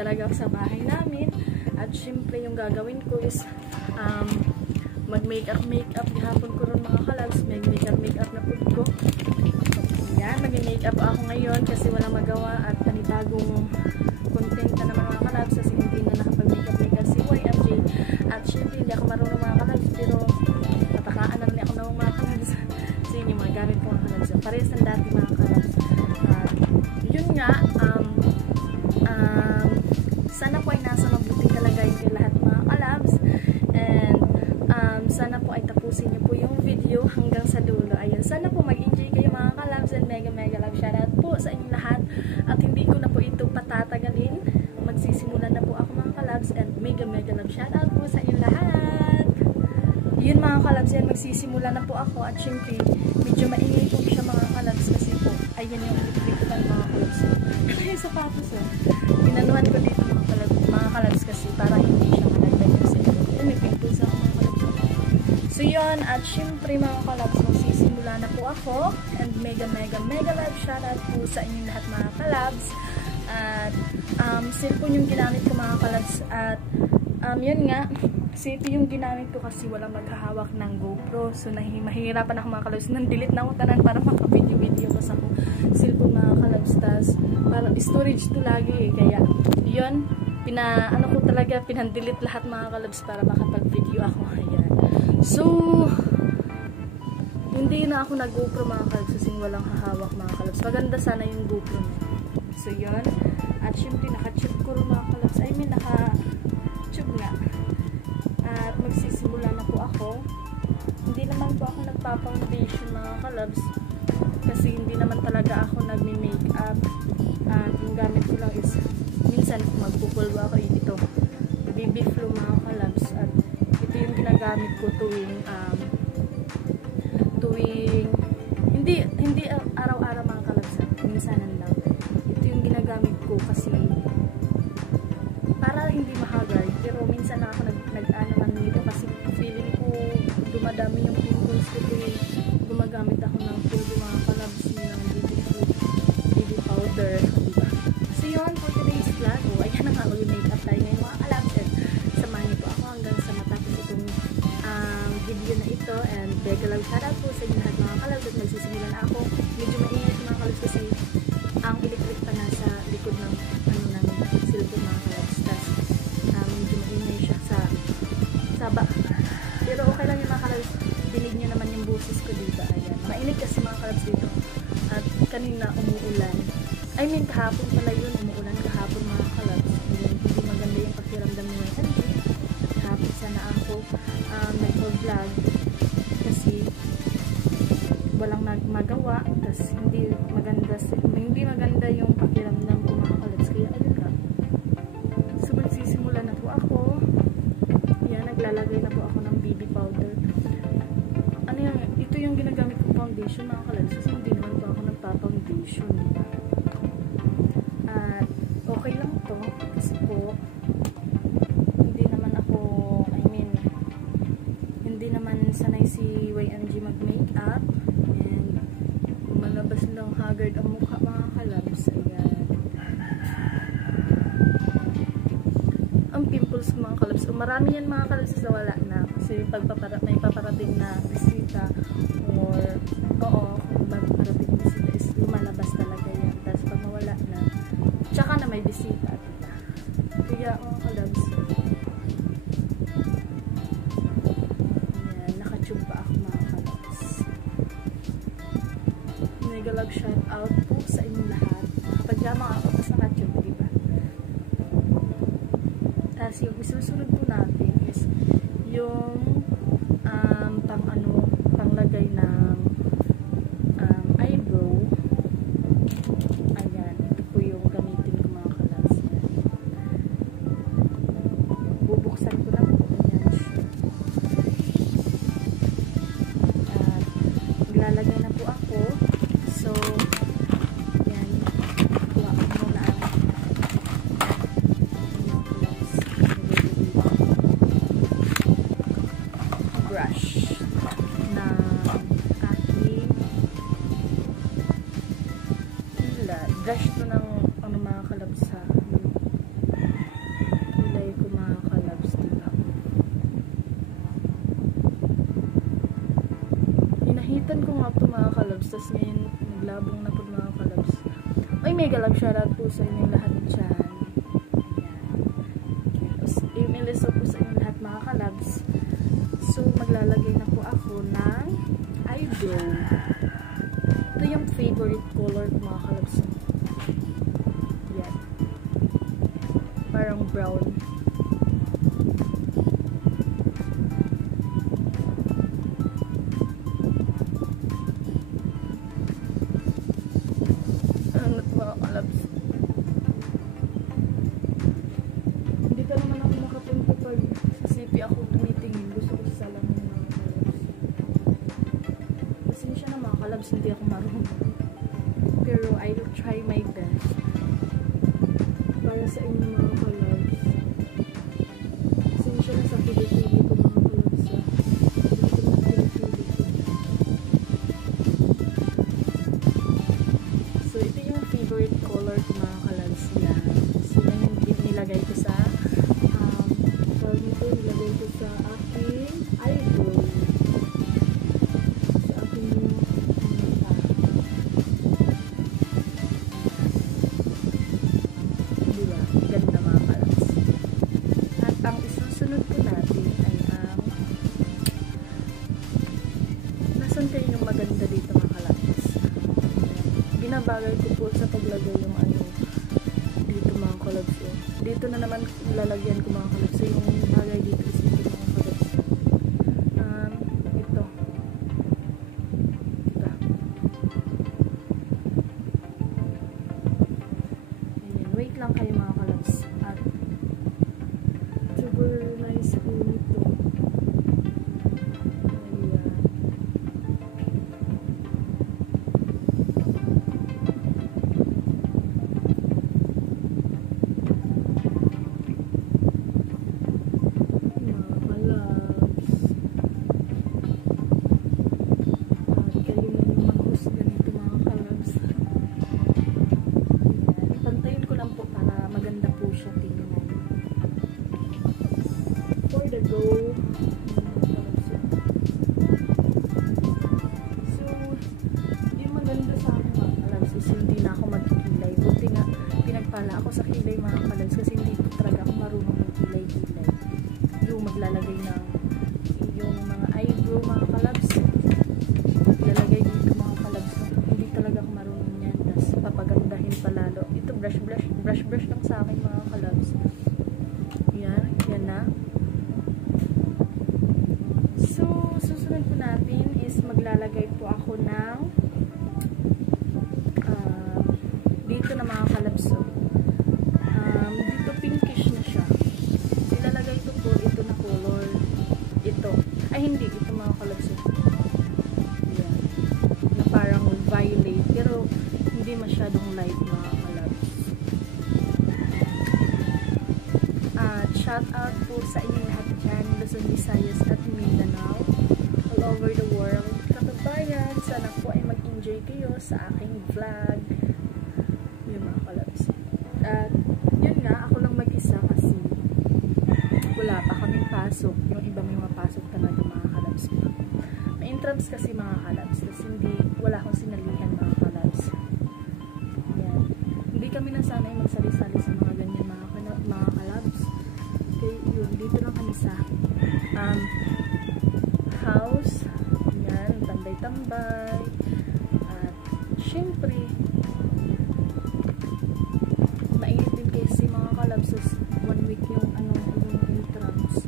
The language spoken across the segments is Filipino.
talaga ako sa bahay namin. At syempre yung gagawin ko is mag-makeup gihapon ko ron mga kalabs. Mag-makeup na po ko. Yan, mag-makeup ako ngayon kasi walang magawa at panibagong content na naman mga kalabs kasi hindi na nakapag-makeup si YMJ. At syempre hindi ako marunong mga kalabs pero patakaan na rin ako ng mga kalabs. So yun yung mga gamit ko mga kalabs. Parehas ng dati mga kalabs. Yun nga, sana po ay nasa mabuting kalagayan kayo lahat mga kalabs. And sana po ay tapusin niyo po yung video hanggang sa dulo. Ayun, sana po mag-enjoy kayo mga kalabs and mega love shoutout po sa inyong lahat. At hindi ko na po ito patatagalin. Magsisimula na po ako mga kalabs and mega love shoutout po sa inyong lahat. Yun mga kalabs, yan magsisimula na po ako at syempre medyo maingay po siya mga kalabs kasi po ayan yung electric fan mga kalabs. Yung sapatos pinanuhan ko dito mga kalabs kasi para hindi siya malagdag kasi may pimples ako mga kalabs. So yun, at syempre mga kalabs magsisimula na po ako and mega love shoutout po sa inyong lahat mga kalabs. At cellphone yung ginamit ko mga kalabs at yun nga, safe yung ginamit ko kasi walang maghahawak ng GoPro. So mahihirapan ako mga kalabs. Nang-delete na ako tanan para makapvideo ko sa cellphone mga kalabs. Tas parang storage to lagi kaya yun, pinang-delete lahat mga kalabs para makapag-video ako. Ayan. So hindi na ako nag-GoPro mga kalabs kasi walang hahawak mga kalabs. Maganda sana yung GoPro na. So yun, at syempre naka-tube ko rin mga kalabs. I mean naka-tube nga. At magsisimula na po ako. Hindi naman po ako nagpa-foundation mga kalabs kasi hindi naman talaga ako nagme-makeup. At yung gamit ko lang is minsan magpupulwa ako ito BB Flow mga kalabs. At ito yung ginagamit ko tuwing hindi araw-araw mga kalabs. Minsanan lang. Ito yung ginagamit ko kasi para hindi mahagay. Pero minsan na ako nag-ano nito kasi feeling ko dumadami yung pimples ko tuwing gumagamit ako ng pulbo mga kalabs ng BB powder. Diba? So yun, for today's vlog, ayan na nga, mag-makeup tayo ngayon mga kalabs. And samahan niyo po ako hanggang sa matapos itong video na ito. And mega love shoutout po sa inyo lahat mga kalabs. At magsisimula na ako. Medyo mainit mga kalabs kasi ang electric pa nasa likod ng cellphone mga kalabs. Medyo maingay siya sa pero okay lang yung mga kalabs. Dinig nyo naman yung boses ko dito. Ayan. Mainit kasi mga kalabs dito. At kanina umuulan. I mean kahapon pala yun. Umuulan kahapon mga kalabs. Hindi maganda yung pakiramdam nyo. Kahapon sana ako nag-vlog kasi walang magawa. Tapos hindi maganda yung pakiramdam ko mga kalabs. Kaya ayun lang. So magsisimula na po ako. Yan, naglalagay na po ako ng BB powder. Ito yung ginagamit kong foundation mga kalabs kasi hindi naman po ako nagpa-foundation. At okay lang to kasi po hindi naman sanay si YMG mag-makeup and malabas lang haggard ang mukha mga kalabs. Ayan. Ang pimples mga kalabs. Marami yan mga kalabs sa wala na. Kasi may paparating na bisita or may paparating na bisita is lumalabas talaga yan. Tapos pag mawala na, tsaka na may bisita. Kaya mga kalabs, yan, nakatube pa ako mga kalabs. Mega love shout out po sa inyong lahat. Pagdama ako sa nakatube, diba? Tapos yung isusunod po natin is yung panglagay ng eyebrow. Ayan, ito po yung gamitin ko mga kalabs. Bubuksan ko na po. Ayan siya. At maglalagay na po ako. So, ayan. Kuha ko muna brush na tas ngayon naglabong na po mga kalabs. Ay, mega love shoutout po sa inyo lahat dyan. Email po sa inyo lahat mga kalabs. So, maglalagay na po ako ng eyebrow. Ito yung favorite color ko mga kalabs. Yan. Parang brown. Ano mga kalabs? Hindi pa naman ako nakapunta pag sa CP ako tumitingin. Gusto ko sa salamin mga kalabs. Pasensya na mga kalabs, hindi ako marunong. Pero I will try my best. Para sa inyo mga kalabs. Pasensya na sa pili-pili ko mga kalabs. Dito na pili-pili ko. So ito yung favorite color ko mga kalabs. Yan. So yan yung nilagay ko sa nilagay ko sa aking eyebrow. Sa aking mata. Diba? Ganda mga kalabs. At ang isusunod po natin ay ang nasan kayo yung maganda dito mga kalabs. Binabagay ko po sa paglagay yung ano dito mga kalabs. Dito na naman lalagyan ko mga kalabs. So yung bagay dito is dito mga kalabs. Ito. Ayan. Wait lang kayo mga kalabs. At super nice po nito. Ayan. Ako sa kilay mga kalabs kasi hindi po talaga ako marunong ng kilay-kilay. Yung maglalagay ng yung mga eyebrow mga kalabs. Lalagay dito mga kalabs. Hindi talaga ako marunong yan. Tapos papagandahin palalo. Ito brush lang sa akin mga kalabs. Yan. Yan na. So, susunod po natin is maglalagay po ako ng dito na mga kalabs. Dito pinkish na siya. Ilalagay ko po ito na color. Ito. Ay hindi. Ito mga kalabs. Ayan. Na parang violet. Pero hindi masyadong light mga kalabs. At shout out po sa inyo lahat dyan. Luzon, Visayas at Mindanao. All over the world. Kababayan. Sana po ay mag-enjoy kayo sa aking vlog. Yung mga kalabs. At yun nga, ako lang mag-isa kasi wala pa kaming pasok. Yung iba may mapasok talaga mga kalabs. May entrance kasi mga kalabs. Kasi wala akong sinalihan mga kalabs. Yan. Hindi kami nasanay magsali-sali sa mga ganyan mga kalabs. Okay, yun. Dito lang kami sa house. Yan. Tambay-tambay. At syempre mainit din kasi mga kalabs. 1 week yung yung entrance.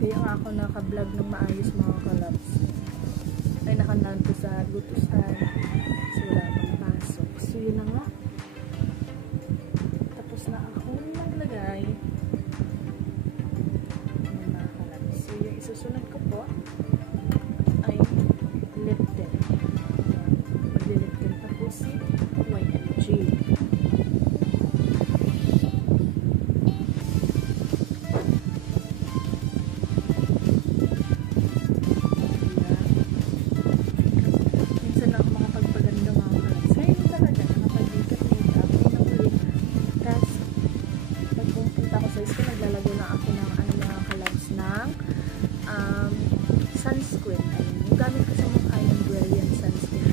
Kaya nga ako naka-vlog ng maayos mga kalabs. Ay nakanaan ko sa gutusan. So wala pang pasok. So yun na nga. Tapos na ako maglagay. Yung mga kalabs. So yung isusunod ko po ay lip tint. Mag-lip tint na po si YMG. Sunscreen. Ayun. Yung gamit ko sa mukha yung Brilliant Sunscreen.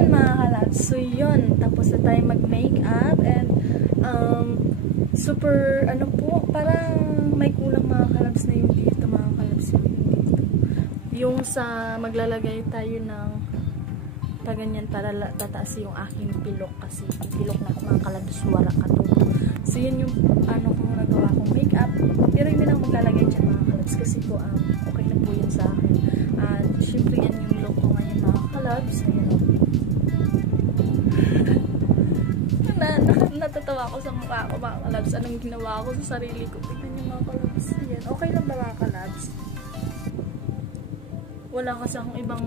yun mga kalabs. So yun, tapos na tayo mag-makeup and super ano po, parang may kulang mga kalabs na yung dito mga kalabs, yung dito. Yung sa maglalagay tayo ng ganyan para tataas yung aking pilok kasi yung pilok na mga kalabs wala katulo. So yun yung ano kung nagawa kong makeup, pero hindi na ako maglalagay dyan mga kalabs kasi po okay na po yun sa akin. At syempre yan yung look ko ngayon mga kalabs. Ayun. Natatawa ako sa mukha ko mga kalabs. Anong ginawa ko sa sarili ko, tignan nyo mga kalabs. Yan. Okay lang ba mga kalabs? Wala kasi akong ibang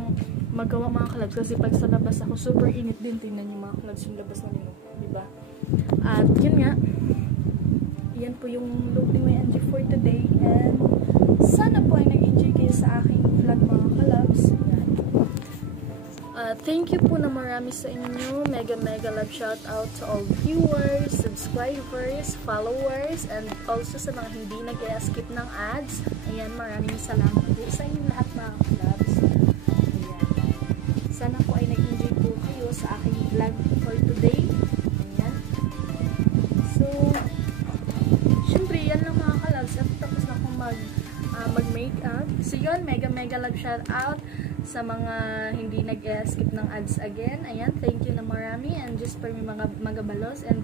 magawa mga kalabs kasi pag sa labas ako super init din. Tingnan niyo mga kalabs yung labas namin, diba? At yun nga, yan po yung look ni YNG for today and sana po ay nag-enjoy kayo sa aking vlog mga kalabs. Thank you po na marami sa inyo. Mega love shout out to all viewers, subscribers, followers, and also sa mga hindi nag-skip ng ads. Ayan, maraming salamat po sa inyo lahat mga kalabs. Sana po ay nag-enjoy po kayo sa aking vlog for today. Ayan. So, syempre, yan lang mga kalabs. At tapos na akong mag-makeup. So, yun, mega love shout out sa mga hindi nag-skip ng ads again. Ayan, thank you na marami. And just for me mga magabalos. And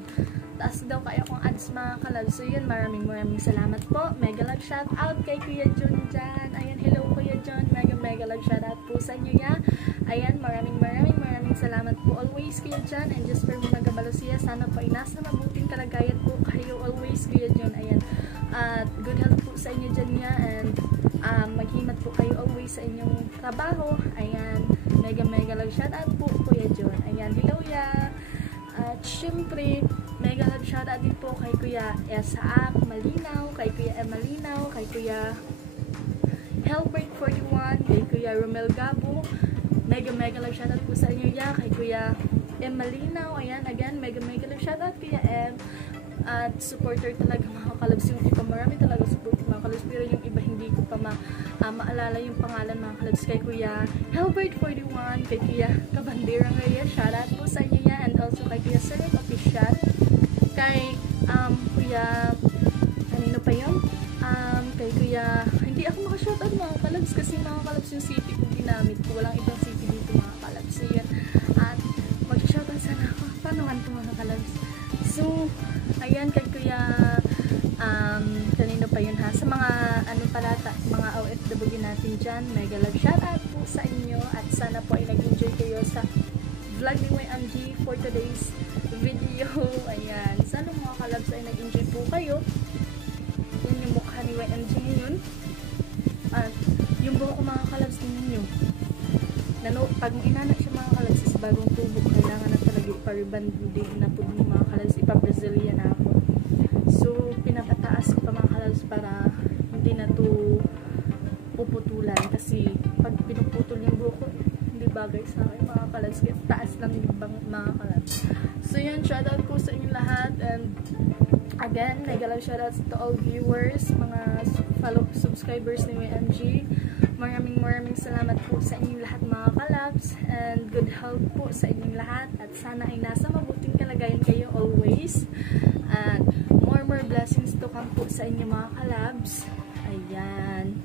taas daw kayo kung ads mga kalabs. So, yun, maraming salamat po. Mega love shout out kay Kuya John dyan. Ayan, hello Kuya John. Mega love shout out po sa inyo ya. Ayan, maraming salamat po always Kuya John. And just for me magabalos siya, sana po ay nasa mabuting kalagayan po kayo always Kuya John. Ayan, at good health po sa inyo dyan niya. And maghimat po kayo always sa inyong trabaho. Ayan, mega love shout out po Kuya John. Ayan, hello ya. At syempre, mega love shout out din po kay Kuya Esaak Malinaw, kay Kuya Malinaw, kay Kuya Helbert 41, kay Kuya Romel Gabo. Mega love shout out po sa inyo ya, kay Kuya Malinaw. Ayan, again, mega love shout out Kuya M. At supporter talaga mga kalabs, yung iba marami talaga support mga kalabs, pero yung iba hindi ko pa maalala yung pangalan mga kalabs. Kay Kuya Helbert 41, kay Kuya Kabandera Reyes, shout out po sa inyo yan. And also kay Kuya Select Official, kay Kuya kanino pa yun, kay Kuya, hindi ako makashout out mga kalabs kasi mga kalabs yung city ko ginamit ko, walang ibang city dito mga kalabs. So yan, at mag-shout out sana ako, paano man ito mga kalabs. So, ayan kay Kuya, kanino pa yun ha, sa mga ano pala, mga OFW natin dyan, mega love shout out po sa inyo at sana po ay nag-enjoy kayo sa vlog ni YMG for today's video. Ayan, sana mga kalabs ay nag-enjoy po kayo. Yan yung mukha ni YMG ngayon. At yung buhok ko mga kalabs ninyo, pag inanak siya mga kalabs is bagong tubo, kailangan na talaga ipa-rebanding na po mga kalabs, ipa-Brazilian na ako. So, pinapataas ko pa mga kalabs para hindi na to puputulan kasi pag pinuputol yung buhok ko, hindi bagay sa akin mga kalabs, kaya taas lang yung mga kalabs. So yun, shoutout po sa inyo lahat and again, mega love shoutouts to all viewers, mga follow subscribers ni YMG. Maraming salamat po sa inyong lahat mga kalabs and good health po sa inyong lahat at sana ay nasa mabuting kalagayan kayo always at more blessings to come po sa inyo mga kalabs. Ayan.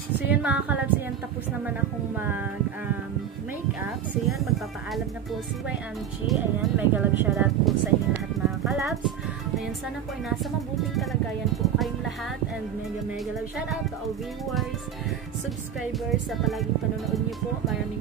So yun mga kalabs, ayan, tapos naman akong mag-makeup. So yun, magpapaalam na po si YMG. Ayan, mega love shoutout po sa inyong lahat mga kalabs. Ayan, sana po ay nasa mabuting kalagayan po kayong lahat and mega love shoutout to all viewers, subscribers sa palaging panonood niyo po. Maraming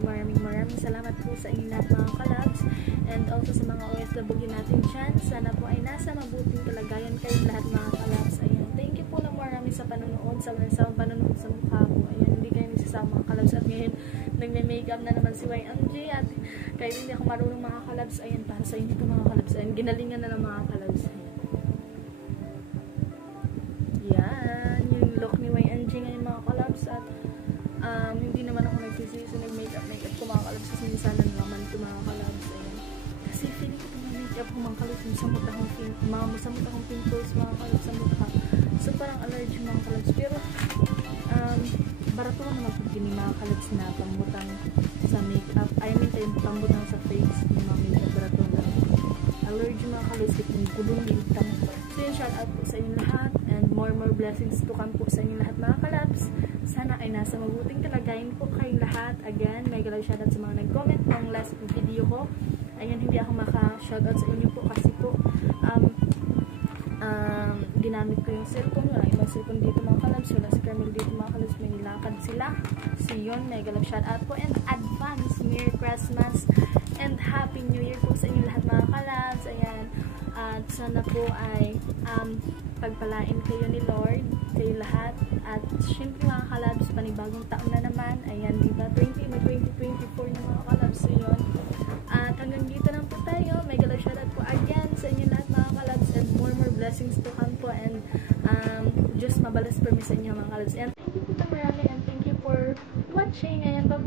salamat po sa inyong lahat mga kalabs and also sa mga OFW natin dyan. Sana po ay nasa mabuting kalagayan kayong lahat mga kalabs. Ayan, thank you po na marami sa panonood, sa panonood sa mukha ko. Ayan, hindi kayo nagsasama mga kalabs at ngayon nagme-makeup na naman si YMG at kahit hindi ako marunong mga kalabs, ayan, para sa inyo ito mga kalabs. Ayan, ginalingan na ng mga kalabs. Yan, yung look ni YMG ngayon mga kalabs at hindi naman ako nagsisisi nag-makeup ko mga kalabs kasi minsan na naman ito mga kalabs. Ayan, kasi feeling ko itong makeup ko mga kalabs, masamot akong pimples mga kalabs sa mukha. So parang allergy mga kalabs, pero barato naman po gini mga kalabs na pambutang sa makeup. I mean, tayo pambutang sa face ng mga makeup barato na allergy mga kalabs, kung gulong ligtang. So yun, shout out po sa inyo lahat and more blessings to come po sa inyo lahat mga kalabs. Sana ay nasa mabuting kalagayan po kayong lahat. Again, mega love shoutout sa mga nag-comment ng last video ko. Ayan, hindi ako maka-shoutout sa inyo po kasi po ginamit ko yung cellphone. Wala ibang cellphone dito mga kalabs. Wala si Carmel dito mga kalabs. May lakad sila. So yun, mega love shoutout po and advance Merry Christmas and Happy New Year po sa inyo lahat mga kalabs. Ayan, at sana po ay pagpalain kayo ni Lord, kayo lahat. At syempre mga kalabs, panibagong taon na naman. Ayan, diba? 2024 na mga kalabs. So yun. At hanggang dito lang po tayo. Mega love shoutout po again sa inyo lahat mga kalabs and more blessings to come po and just mabalas permis sa inyo mga kalabs. And thank you po na marami and thank you for watching. Ayan, bye.